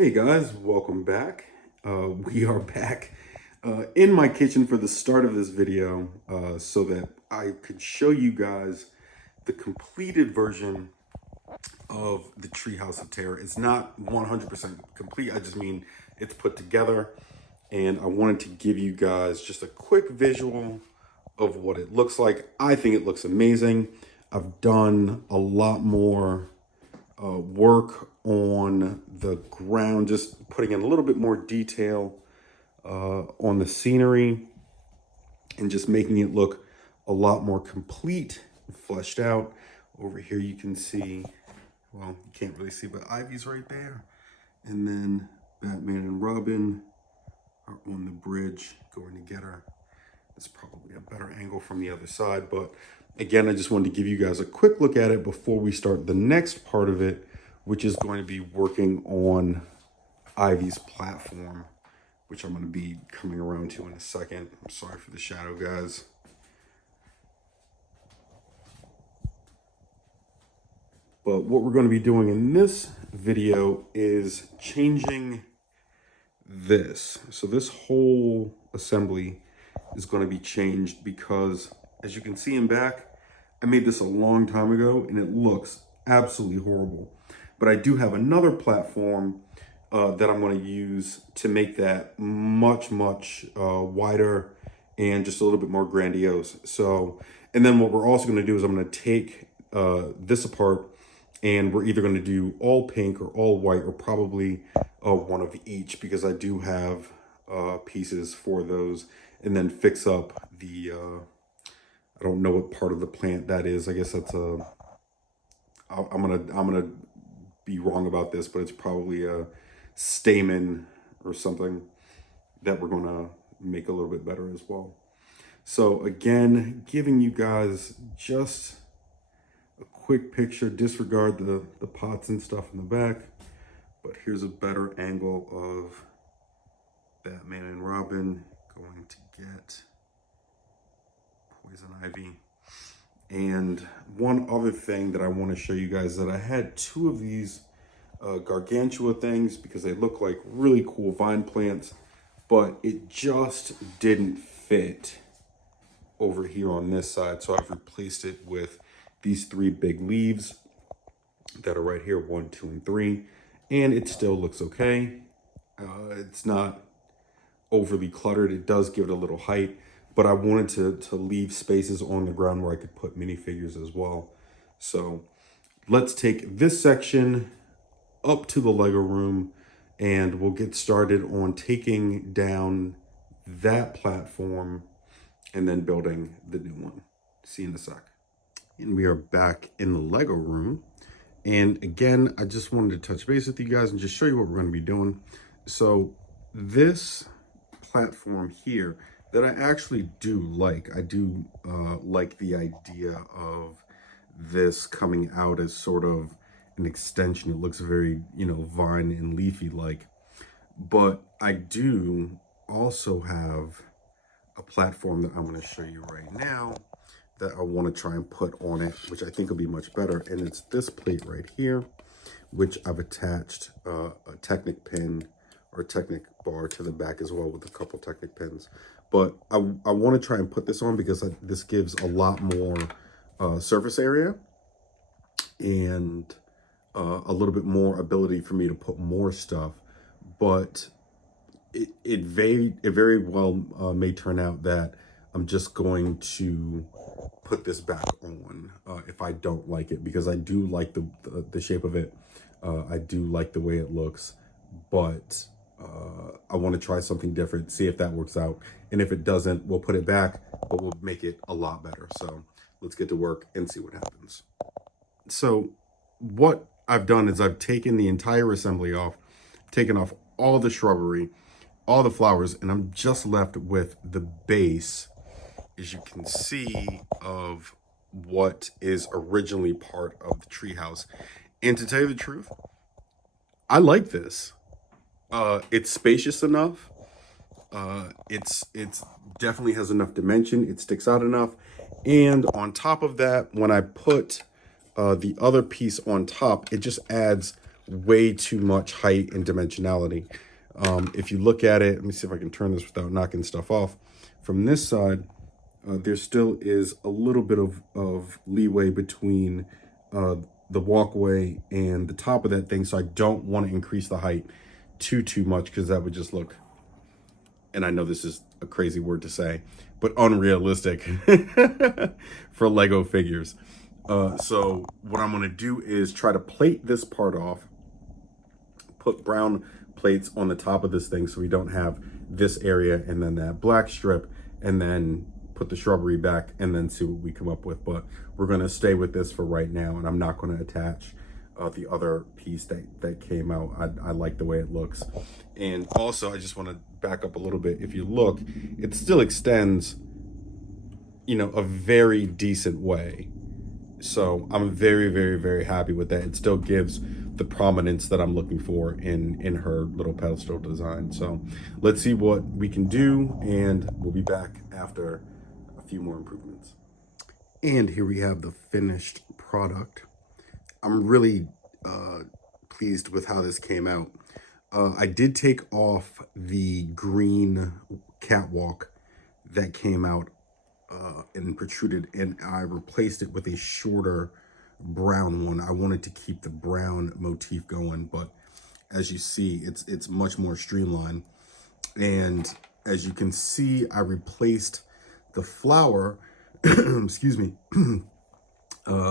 Hey guys, welcome back. We are back in my kitchen for the start of this video so that I could show you guys the completed version of the Treehouse of Terror. It's not 100% complete, I just mean it's put together, and I wanted to give you guys just a quick visual of what it looks like. I think it looks amazing. I've done a lot more work on the ground, just putting in a little bit more detail on the scenery and just making it look a lot more complete and fleshed out. Over here you can see, well, you can't really see, but Ivy's right there. And then Batman and Robin are on the bridge going to get her. It's probably a better angle from the other side, but again, I just wanted to give you guys a quick look at it before we start the next part of it, which is going to be working on Ivy's platform, which I'm going to be coming around to in a second. I'm sorry for the shadow, guys. But what we're going to be doing in this video is changing this. So this whole assembly is going to be changed because, as you can see in back, I made this a long time ago and it looks absolutely horrible. But I do have another platform that I'm going to use to make that much wider and just a little bit more grandiose. So, and then what we're also going to do is I'm going to take this apart, and we're either going to do all pink or all white, or probably one of each, because I do have pieces for those, and then fix up the I don't know what part of the plant that is. I guess that's a I'm gonna be wrong about this, but it's probably a stamen or something that we're gonna make a little bit better as well. So again, giving you guys just a quick picture, disregard the pots and stuff in the back, but here's a better angle of Batman and Robin going to get Poison Ivy. And one other thing that I want to show you guys, that I had two of these gargantua things because they look like really cool vine plants, but it just didn't fit over here on this side. So I've replaced it with these three big leaves that are right here, 1, 2, and 3, and it still looks okay. It's not overly cluttered. It does give it a little height, but I wanted to leave spaces on the ground where I could put minifigures as well. So let's take this section up to the Lego room and we'll get started on taking down that platform and then building the new one. See you in a sec. And we are back in the Lego room. And again, I just wanted to touch base with you guys and just show you what we're going to be doing. So this platform here that I actually do like. I do like the idea of this coming out as sort of an extension. It looks very, vine and leafy like. But I do also have a platform that I'm going to show you right now that I want to try and put on it, which I think will be much better. And it's this plate right here, which I've attached a Technic pin or Technic bar to the back as well with a couple Technic pins. But I want to try and put this on because this gives a lot more surface area and a little bit more ability for me to put more stuff. But it very well may turn out that I'm just going to put this back on if I don't like it, because I do like the shape of it. I do like the way it looks, but I want to try something different, see if that works out. And if it doesn't, we'll put it back, but we'll make it a lot better. So let's get to work and see what happens. So what I've done is I've taken the entire assembly off, taken off all the shrubbery, all the flowers, and I'm just left with the base, as you can see, of what is originally part of the treehouse. And to tell you the truth, I like this. It's spacious enough. It's definitely has enough dimension. It sticks out enough. And on top of that, when I put the other piece on top, it just adds way too much height and dimensionality. If you look at it, let me see if I can turn this without knocking stuff off. From this side, there still is a little bit of leeway between the walkway and the top of that thing, so I don't want to increase the height too much, because that would just look, and I know this is a crazy word to say, but unrealistic for Lego figures. So what I'm going to do is try to plate this part off, put brown plates on the top of this thing so we don't have this area and then that black strip, and then put the shrubbery back and then see what we come up with. But we're going to stay with this for right now, and I'm not going to attach the other piece that came out. I like the way it looks. And also, I just want to back up a little bit. If you look, it still extends, you know, a very decent way. So I'm very happy with that. It still gives the prominence that I'm looking for in her little pedestal design. So let's see what we can do, and we'll be back after a few more improvements. And here we have the finished product. I'm really pleased with how this came out. I did take off the green catwalk that came out and protruded, and I replaced it with a shorter brown one. I wanted to keep the brown motif going, but as you see, it's much more streamlined. And as you can see, I replaced the flower excuse me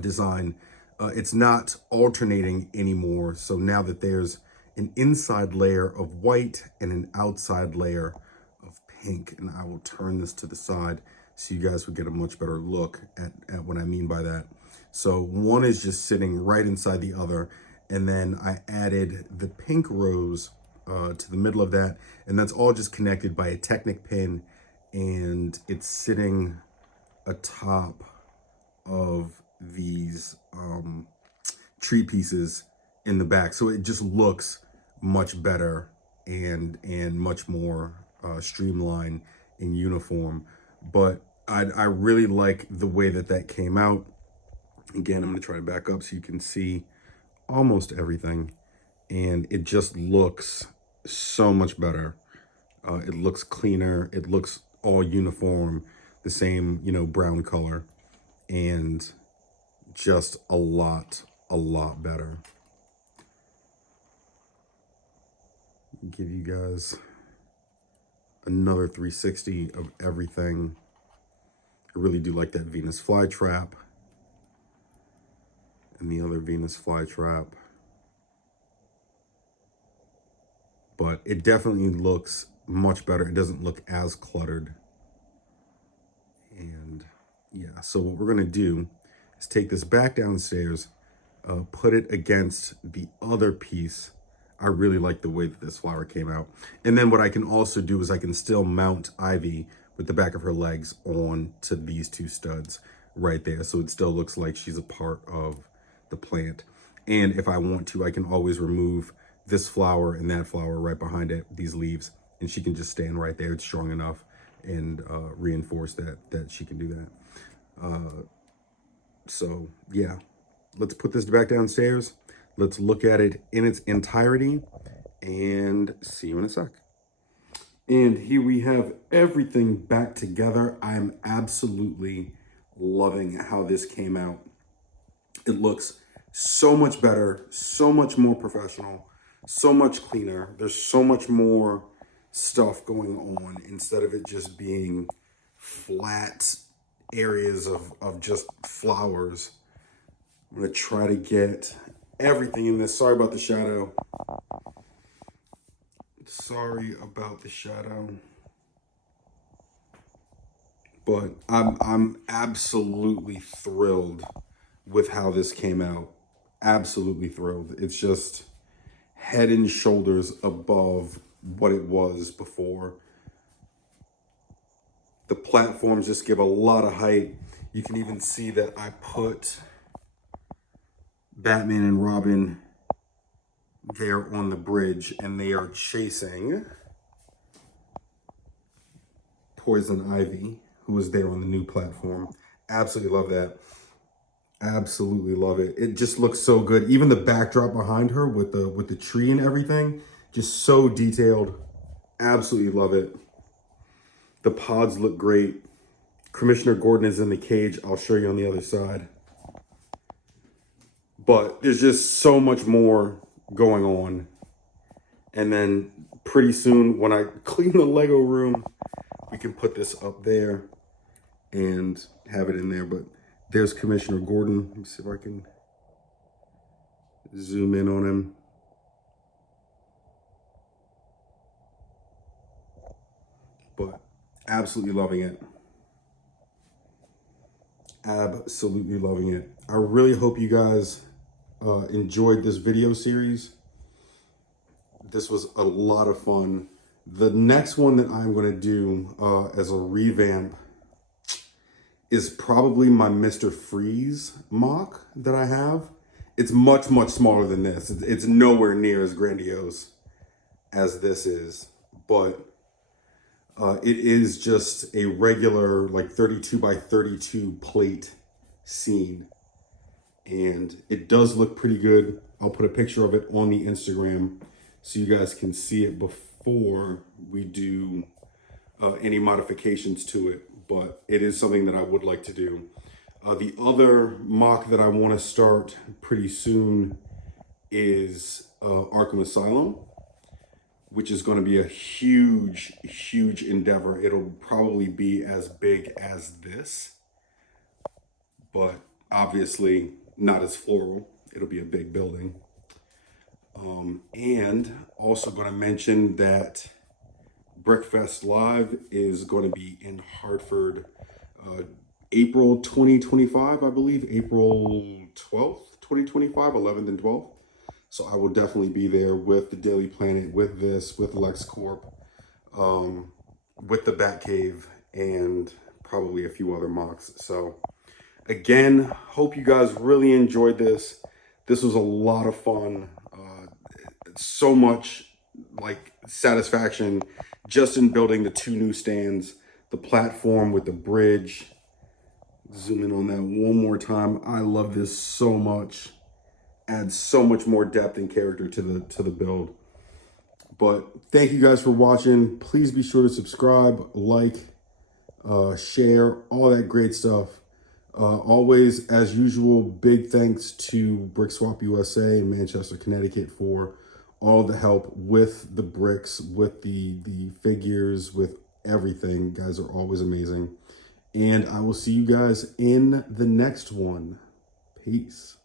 design. It's not alternating anymore, so now that there's an inside layer of white and an outside layer of pink, and I will turn this to the side so you guys will get a much better look at what I mean by that. So one is just sitting right inside the other, and then I added the pink rose to the middle of that, and that's all just connected by a Technic pin, and it's sitting atop of these tree pieces in the back. So it just looks much better and much more streamlined and uniform. But I really like the way that came out. Again, I'm going to try to back up so you can see almost everything, and it just looks so much better. It looks cleaner. It looks all uniform, the same, you know, brown color, and just a lot better. Give you guys another 360 of everything. I really do like that Venus flytrap and the other Venus flytrap. But it definitely looks much better. It doesn't look as cluttered. And yeah, so what we're gonna do is take this back downstairs, put it against the other piece. I really like the way that this flower came out. And then what I can also do is I can still mount Ivy with the back of her legs on to these two studs right there. So it still looks like she's a part of the plant. And if I want to, I can always remove this flower and that flower right behind it, these leaves, and she can just stand right there. It's strong enough, and reinforce that she can do that. So yeah, let's put this back downstairs. Let's look at it in its entirety and see you in a sec. And here we have everything back together. I'm absolutely loving how this came out. It looks so much better, so much more professional, so much cleaner. There's so much more stuff going on instead of it just being flat areas of just flowers. I'm gonna try to get everything in this. Sorry about the shadow. Sorry about the shadow. But I'm absolutely thrilled with how this came out. Absolutely thrilled. It's just head and shoulders above what it was before. The platforms just give a lot of height. You can even see that I put Batman and Robin there on the bridge, and they are chasing Poison Ivy, who is there on the new platform. Absolutely love that. Absolutely love it. It just looks so good. Even the backdrop behind her with the tree and everything, just so detailed. Absolutely love it. The pods look great. Commissioner Gordon is in the cage. I'll show you on the other side. But there's just so much more going on. And then pretty soon when I clean the Lego room, we can put this up there and have it in there. But there's Commissioner Gordon. Let me see if I can zoom in on him. But absolutely loving it. Absolutely loving it. I really hope you guys enjoyed this video series. This was a lot of fun. The next one that I'm going to do as a revamp is probably my Mr. Freeze mock that I have. It's much, much smaller than this. It's nowhere near as grandiose as this is, but it is just a regular like 32 by 32 plate scene. And it does look pretty good. I'll put a picture of it on the Instagram so you guys can see it before we do any modifications to it. But it is something that I would like to do. The other mock that I want to start pretty soon is Arkham Asylum, which is going to be a huge, huge endeavor. It'll probably be as big as this, but obviously not as floral. It'll be a big building. And also going to mention that Brickfest Live is going to be in Hartford, April 2025, I believe, April 12th, 2025, 11th and 12th. So I will definitely be there with the Daily Planet, with this, with LexCorp, with the Batcave, and probably a few other mocks. So again, hope you guys really enjoyed this. This was a lot of fun. So much like satisfaction just in building the 2 new stands, the platform with the bridge. Zoom in on that one more time. I love this so much. Adds so much more depth and character to the build. But thank you guys for watching. Please be sure to subscribe, like, share, all that great stuff. Always, as usual, big thanks to Brick Swap USA in Manchester, Connecticut for all the help with the bricks, with the figures, with everything. You guys are always amazing. And I will see you guys in the next one. Peace.